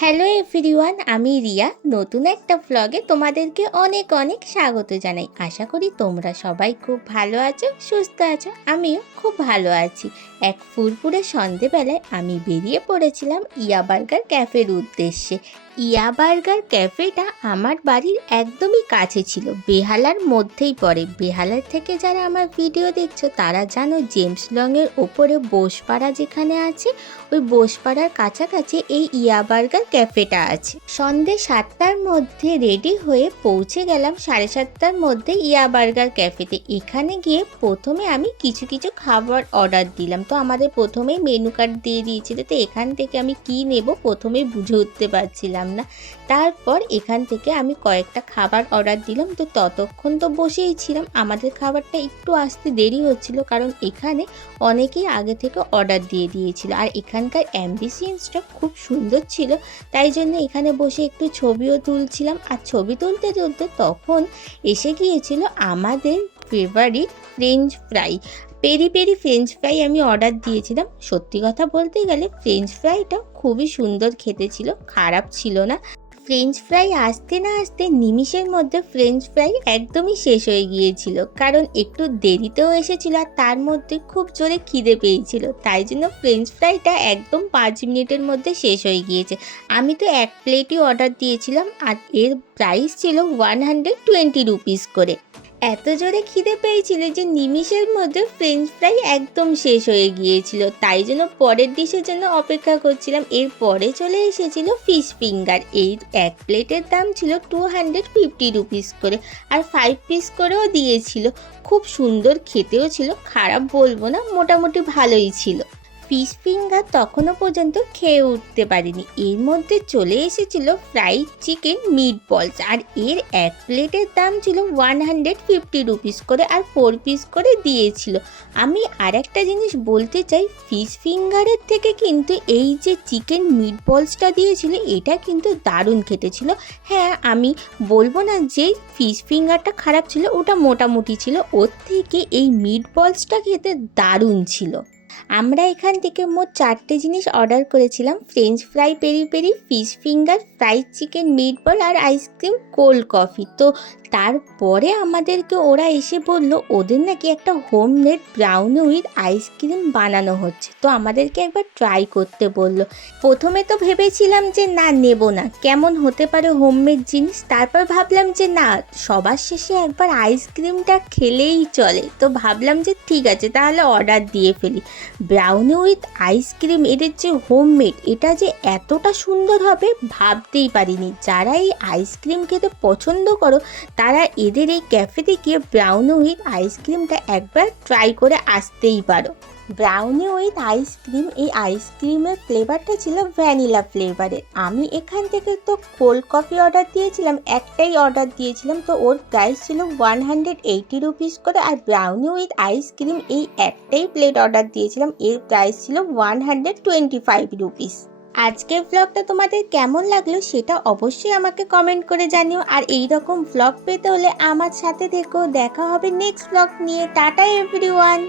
Hello everyone আমি রিয়া। নতুন একটা ব্লগে তোমাদেরকে অনেক অনেক স্বাগত জানাই। আশা করি তোমরা সবাই খুব ভালো আছো, সুস্থ আছো, আমিও খুব ভালো আছি। এক ফুরফুরে সন্ধেবেলায় আমি বেরিয়ে পড়েছিলাম ইয়া বার্গার ক্যাফের উদ্দেশ্যে। ইয়া বার্গার ক্যাফেটা আমার বাড়ির একদমই কাছে ছিল, বেহালার মধ্যেই পড়ে। বেহালার থেকে যারা আমার ভিডিও দেখছ, তারা জানো জেমস লংয়ের ওপরে বোসপাড়া যেখানে আছে, ওই বোসপাড়ার কাছাকাছি এই ইয়া বার্গার ক্যাফেটা আছে। সন্ধে সাতটার মধ্যে রেডি হয়ে পৌঁছে গেলাম সাড়ে সাতটার মধ্যে ইয়া বার্গার ক্যাফেতে। এখানে গিয়ে প্রথমে আমি কিছু কিছু খাবার অর্ডার দিলাম। তো আমাদের প্রথমেই মেনু কার্ড দিয়ে দিয়েছিল, তো এখান থেকে আমি কি নেব প্রথমেই বুঝে উঠতে পারছিলাম না। তারপর এখান থেকে আমি কয়েকটা খাবার অর্ডার দিলাম, তো ততক্ষণ তো বসেই ছিলাম। আমাদের খাবারটা একটু আসতে দেরি হচ্ছিল, কারণ এখানে অনেকেই আগে থেকে অর্ডার দিয়ে দিয়েছিল। আর এখানকার অ্যাম্বিসিয়েন্সটা খুব সুন্দর ছিল, তাই জন্য এখানে বসে একটু ছবিও তুলছিলাম। আর ছবি তুলতে তুলতে তখন এসে গিয়েছিল আমাদের favourite french fry peri peri french fry আমি অর্ডার দিয়েছিলাম। সত্যি কথা বলতে গেলে ফ্রেঞ্চ ফ্রাইটা খুবই সুন্দর খেতে ছিল, খারাপ ছিল না। ফ্রেঞ্চ ফ্রাই আসতে না আসতে নিমিষের মধ্যে ফ্রেঞ্চ ফ্রাই একদমই শেষ হয়ে গিয়েছিল, কারণ একটু দেরিতেও এসেছিল আর তার মধ্যে খুব জোরে খিদে পেয়েছিল। তাই জন্য ফ্রেঞ্চ ফ্রাইটা একদম পাঁচ মিনিটের মধ্যে শেষ হয়ে গিয়েছে। আমি তো এক প্লেটই অর্ডার দিয়েছিলাম আর এর প্রাইস ছিল ওয়ান হান্ড্রেড টোয়েন্টি রুপিস করে। এত জোরে খিদে পেয়েছিল যে নিমিষের মধ্যে ফ্রেঞ্চ ফ্রাই একদম শেষ হয়ে গিয়েছিল। তাই জন্য পরের ডিশের জন্য অপেক্ষা করছিলাম। এর পরে চলে এসেছিল ফিশ ফিঙ্গার এই এক প্লেটের দাম ছিল টু হান্ড্রেড ফিফটি রুপিস করে আর ফাইভ পিস করেও দিয়েছিল। খুব সুন্দর, খেতেও ছিল, খারাপ বলব না, মোটামুটি ভালোই ছিল। ফিশ ফিঙ্গার তখনও পর্যন্ত খেয়ে উঠতে পারিনি। এর মধ্যে চলে এসেছিল ফ্রাইড চিকেন মিট বলস আর এর এক প্লেটের দাম ছিল ওয়ান হান্ড্রেড ফিফটি রুপিস করে আর ফোর পিস করে দিয়েছিল। আমি আর একটা জিনিস বলতে চাই, ফিশ ফিঙ্গারের থেকে কিন্তু এই যে চিকেন মিট বলসটা দিয়েছিল, এটা কিন্তু দারুণ খেতে ছিল হ্যাঁ আমি বলব না যে ফিশ ফিঙ্গারটা খারাপ ছিল, ওটা মোটামুটি ছিল, ওর থেকে এই মিট বলসটা খেতে দারুণ ছিল। আমরা এখান থেকে মোট চারটে জিনিস অর্ডার করেছিলাম। French fry peri peri fish finger fried chicken meat ball আর আইসক্রিম কোল্ড কফি তো তারপরে আমাদেরকে ওরা এসে বলল, ওদের নাকি একটা home made brownie with ice cream বানানো হচ্ছে। তো আমাদেরকে একবার ট্রাই করতে বলল। প্রথমে তো ভেবেছিলাম যে, না, নেব না। কেমন হতে পারে হোমমেড জিনিস? তারপর ভাবলাম যে, না, সবার শেষে একবার আইসক্রিমটা খেলেই চলে। তো ভাবলাম যে, ঠিক আছে, তাহলে অর্ডার দিয়ে ফেলি। ব্রাউনি উইথ আইসক্রিম এদের যে হোমমেড এটা যে এতটা সুন্দর হবে ভাবতেই পারিনি। যারা এই আইসক্রিম খেতে পছন্দ করো, তারা এদের এই ক্যাফেতে গিয়ে ব্রাউনি উইথ আইসক্রিমটা একবার ট্রাই করে আসতেই পারো। ব্রাউনি উইথ আইসক্রিম এই আইসক্রিমের ফ্লেভারটা ছিল ভ্যানিলা ফ্লেভারের আমি এখান থেকে তো কোল্ড কফি অর্ডার দিয়েছিলাম, একটাই অর্ডার দিয়েছিলাম, তো ওর প্রাইস ছিল ওয়ান হান্ড্রেড এইটি রুপিস করে, আর ব্রাউনি উইথ আইসক্রিম এই একটাই প্লেট অর্ডার দিয়েছিলাম, এর প্রাইস ছিল one hundred twenty five rupees আজকের ভ্লগটা তোমাদের কেমন লাগল সেটা অবশ্যই আমাকে কমেন্ট করে জানিও, আর এই রকম ভ্লগ পেতে হলে আমার সাথে থেকেও দেখা হবে নেক্সট ভ্লগ নিয়ে। Tata everyone